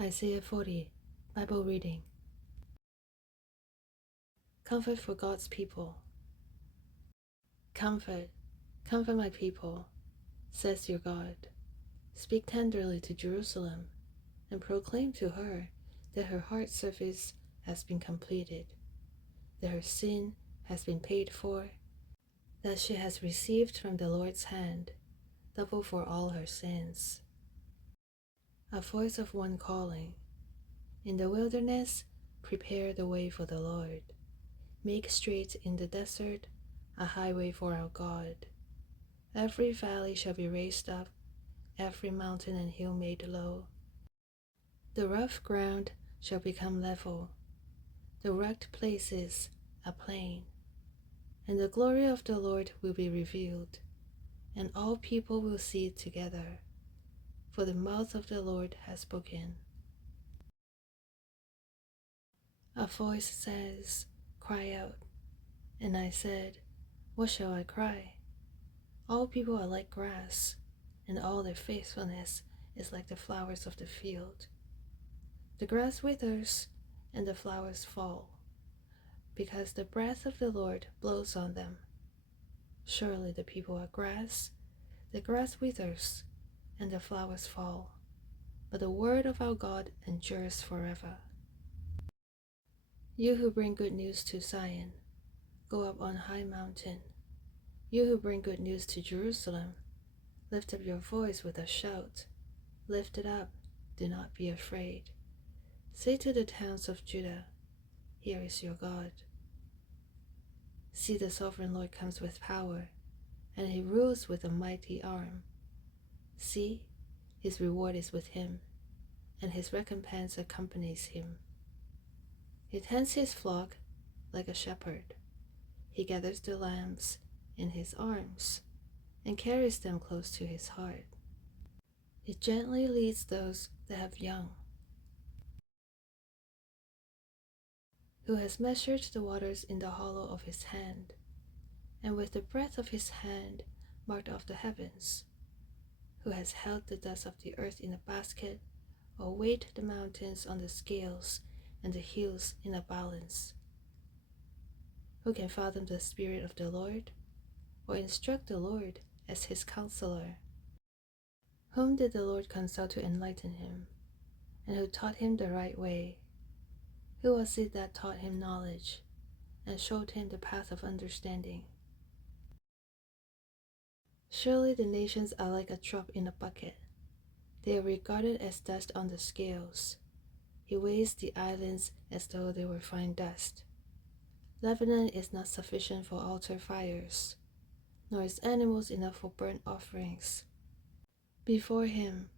Isaiah 40, Bible reading. Comfort for God's people. Comfort, comfort my people, says your God. Speak tenderly to Jerusalem, and proclaim to her that her heart service has been completed, that her sin has been paid for, that she has received from the Lord's hand double for all her sins. A voice of one calling, in the wilderness, prepare the way for the Lord. Make straight in the desert a highway for our God. Every valley shall be raised up, every mountain and hill made low. The rough ground shall become level, the rugged places a plain. And the glory of the Lord will be revealed, and all people will see it together, for the mouth of the Lord has spoken. A voice says, "Cry out." And I said, "What shall I cry?" All people are like grass, and all their faithfulness is like the flowers of the field. The grass withers, and the flowers fall, because the breath of the Lord blows on them. Surely the people are grass, the grass withers, and the flowers fall, but the word of our God endures forever. You who bring good news to Zion, go up on high mountain. You who bring good news to Jerusalem, lift up your voice with a shout. Lift it up, do not be afraid. Say to the towns of Judah, here is your God. See, the sovereign Lord comes with power, and he rules with a mighty arm. See, his reward is with him, and his recompense accompanies him. He tends his flock like a shepherd. He gathers the lambs in his arms and carries them close to his heart. He gently leads those that have young. Who has measured the waters in the hollow of his hand, and with the breadth of his hand marked off the heavens? Who has held the dust of the earth in a basket, or weighed the mountains on the scales and the hills in a balance? Who can fathom the Spirit of the Lord, or instruct the Lord as his counselor? Whom did the Lord consult to enlighten him, and who taught him the right way? Who was it that taught him knowledge, and showed him the path of understanding? Surely the nations are like a drop in a bucket. They are regarded as dust on the scales. He weighs the islands as though they were fine dust. Lebanon is not sufficient for altar fires, nor its animals enough for burnt offerings. Before him,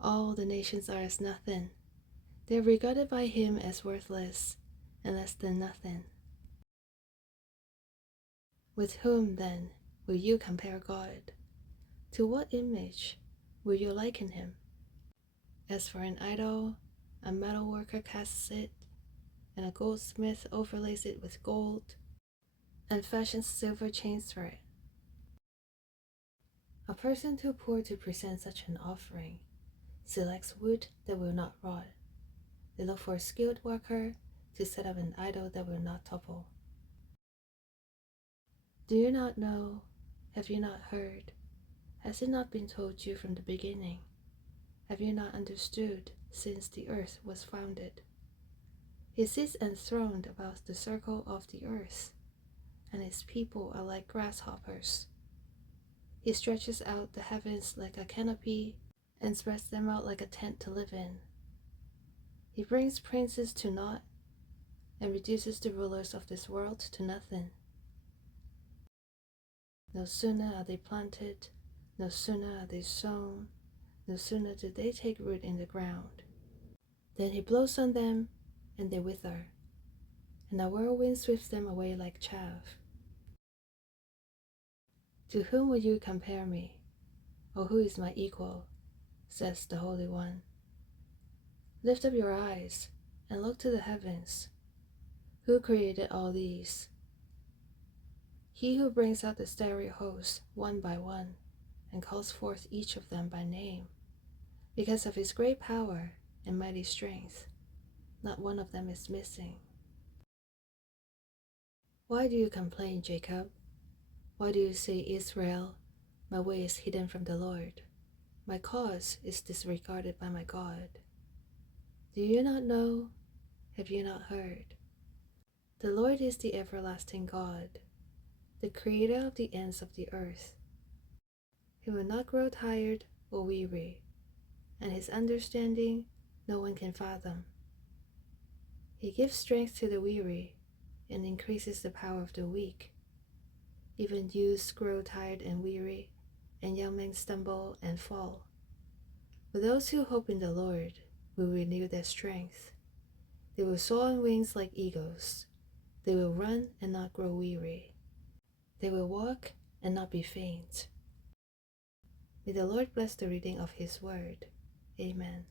all the nations are as nothing. They are regarded by him as worthless and less than nothing. With whom, then, will you compare God? To what image will you liken him? As for an idol, a metal worker casts it, and a goldsmith overlays it with gold, and fashions silver chains for it. A person too poor to present such an offering selects wood that will not rot. They look for a skilled worker to set up an idol that will not topple. Do you not know? Have you not heard? Has it not been told you from the beginning? Have you not understood since the earth was founded? He sits enthroned about the circle of the earth, and his people are like grasshoppers. He stretches out the heavens like a canopy and spreads them out like a tent to live in. He brings princes to naught and reduces the rulers of this world to nothing. No sooner are they planted, no sooner are they sown, no sooner do they take root in the ground. Then he blows on them, and they wither, and a whirlwind sweeps them away like chaff. To whom will you compare me? Or who is my equal? Says the Holy One. Lift up your eyes and look to the heavens. Who created all these? He who brings out the starry hosts one by one, and calls forth each of them by name. Because of his great power and mighty strength. Not one of them is missing. Why do you complain, Jacob? Why do you say, Israel, my way is hidden from the Lord? My cause is disregarded by my God. Do you not know? Have you not heard? The Lord is the everlasting God, the creator of the ends of the earth. He will not grow tired or weary, and his understanding no one can fathom. He gives strength to the weary and increases the power of the weak. Even youths grow tired and weary, and young men stumble and fall. But those who hope in the Lord will renew their strength. They will soar on wings like eagles. They will run and not grow weary. They will walk and not be faint. May the Lord bless the reading of his word. Amen.